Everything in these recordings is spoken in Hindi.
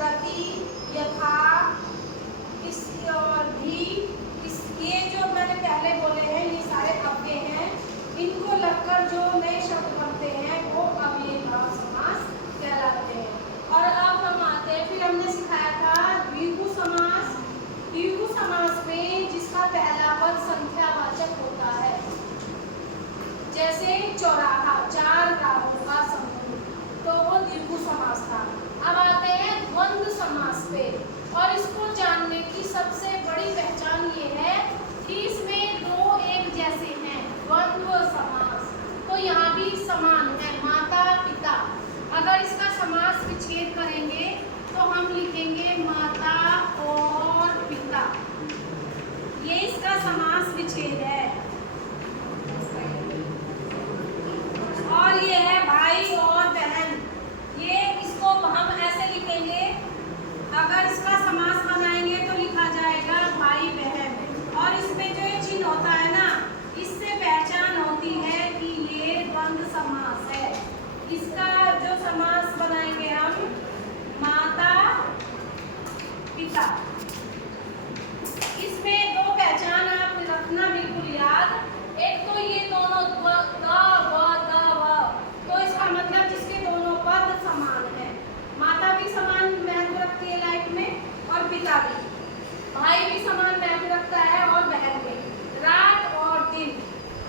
प्रति, यथा, इसकी और भी, ये जो मैंने पहले बोले हैं ये सारे अव्यय हैं, इनको लगकर जो नए शब्द बनते हैं वो अव्ययीभाव समास कहलाते हैं। और अब हम आते हैं, फिर हमने सिखाया था द्विगु समास। द्विगु समास में जिसका पहला पद संख्यावाचक होता है, जैसे चौराहा, चार राहों का समूह, तो वो द्विगु समास था। अब आते हैं द्वंद्व समास पे, और इसको जानने की सबसे बड़ी पहचान ये है कि इसमें दो एक जैसे हैं, द्वंद्व समास। तो यहाँ भी समान है, माता पिता। अगर इसका समास विच्छेद करेंगे तो हम लिखेंगे माता और पिता, ये इसका समास विच्छेद है। और ये है भाई और बहन, ये इसको हम ऐसे लिखेंगे, अगर इसका समास बनाएंगे तो लिखा जाएगा भाई बहन। और इसमें जो ये चिन्ह होता है ना, इससे पहचान होती है कि ये द्वंद्व समास है। इसका जो समास बनाएंगे हम माता पिता, इसमें दो पहचान आप रखना बिल्कुल याद। एक तो ये दोनों तो इसका मतलब जिसके दोनों पद समान है, माता भी समान महत्व रखती है लाइफ में और पिता भी, भाई भी समान महत्व रखता है और बहन भी, रात और दिन,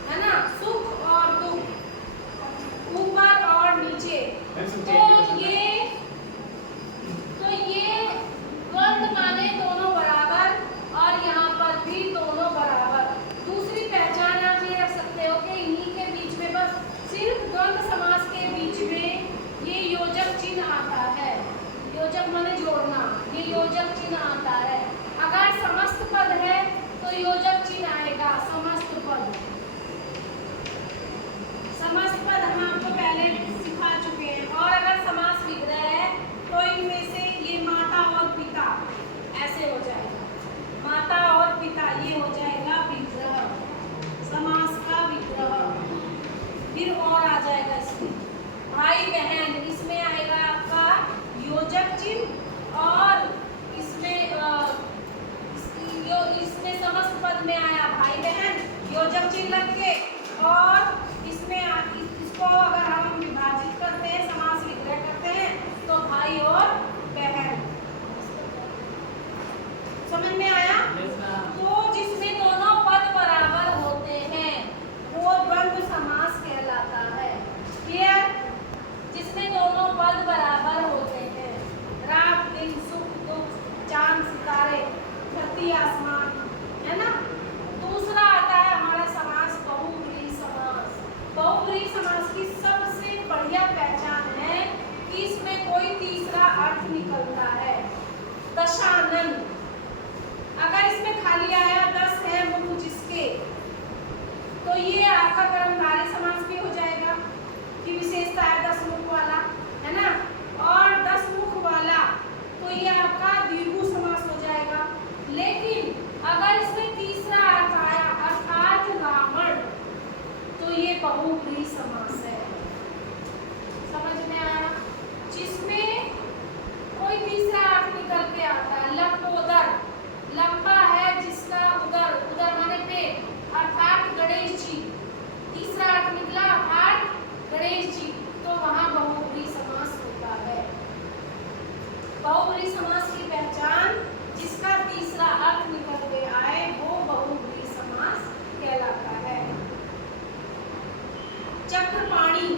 है ना, सुख और दुख, ऊपर और नीचे। तो ये द्वंद्व माने दोनों बराबर, और यहाँ पर भी दोनों बराबर। दूसरी पहचान आप ये रख सकते हो कि इन्हीं के बीच में, बस सिर्फ द्वंद्व समास के बीच में ये योजक चिन्ह आता है। योजक माने जोड़ना, ये योजक चिन्ह आता है। अगर समस्त पद है तो योजक चिन्ह आएगा समस्त पद। समस्त पद हम आपको पहले सिखा चुके हैं। और अगर समास विग्रह है तो इनमें से ये माता और पिता ऐसे हो जाएगा, माता और पिता ये हो जाएगा विग्रह, समास का विग्रह। फिर और आ जाएगा इसमें भाई बहन, इसमें आएगा आपका योजक चिन्ह, और इसमें समस्त पद में आया भाई बहन योजक चिन्ह लग के, और इसमें इसको अगर हम विभाजित करते हैं, समास विग्रह करते हैं, तो भाई और बहन। समझ में आया? तो जिसमें दोनों पद बराबर होते हैं वो द्वंद्व समास कहलाता है। क्लियर? जिसमें दोनों पद बराबर होते हैं, रात दिन, सुख दुख, चांद सितारे, धरती आसमान, है ना। दूसरा आता है हमारा समास बहुब्रीहि समास। बहुब्रीहि समास की सबसे बढ़िया पहचान है कि इसमें कोई तीसरा अर्थ निकलता है। दशानन, अगर इसमें खाली आया 10 है मुख जिसके, तो ये आपका कर्मधारय समास भी हो जाएगा, कि विशेषता है 10 मुख वाला, है ना। और 10 मुख वाला तो ये आपका द्विगु समास हो जाएगा। लेकिन अगर इसमें तीसरा अर्थ आया अर्थात रावण, तो ये बहुब्रीहि समास है। समझ में आया? जिसमें कोई तीसरा अर्थ निकल के आता है, लंबोदर, लंबा है जिसका उदर, उदर माने पेट, अर्थात गणेश जी, तीसरा अर्थ निकला अर्थात गणेश जी, तो वहां बहुब्रीहि समास होता है। बहुब्रीहि समास की पहचान, जिसका तीसरा अर्थ निकल के आए वो बहुब्रीहि समास कहलाता है। चक्रपाणी,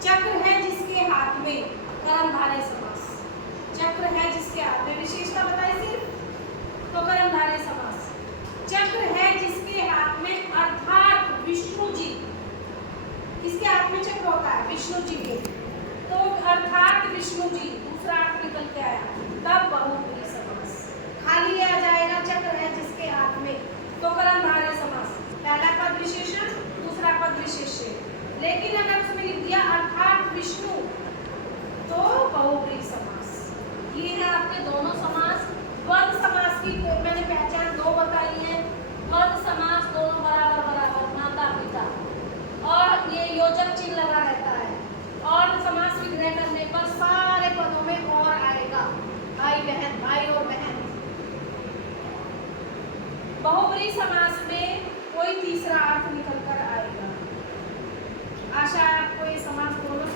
चक्र है जिसके हाथ में, कर्मधारय समास। चक्र है जिसके हाथ में, विशेषता बताई सिर्फ, तो कर्मधारय समास। चक्र है जिसके हाथ में अर्थात विष्णु जी, किसके हाथ में चक्र होता है? विष्णु जी के, तो अर्थात विष्णु जी, दूसरा अर्थ निकल के आया, तब बहुब्रीहि समास। खाली आ जाएगा चक्र है जिसके हाथ में, तो कर्मधारय समास, पहला पद विशेषण, दूसरा पद विशेष्य। लेकिन अगर उसमें लिख दिया अर्थात विष्णु, तो बहुब्रीहि समास। ये है आपके दोनों समास। द्वंद्व समास की मैंने पहचान दो बताई है। द्वंद्व समास दोनों बराबर बराबर, माता पिता, और ये योजक चिन्ह लगा रहता है। और समास विग्रह करने पर सारे पदों में और आएगा, बहुब्रीहि समास में कोई तीसरा अर्थ निकल कर आएगा। आशा है आपको ये समास दोनों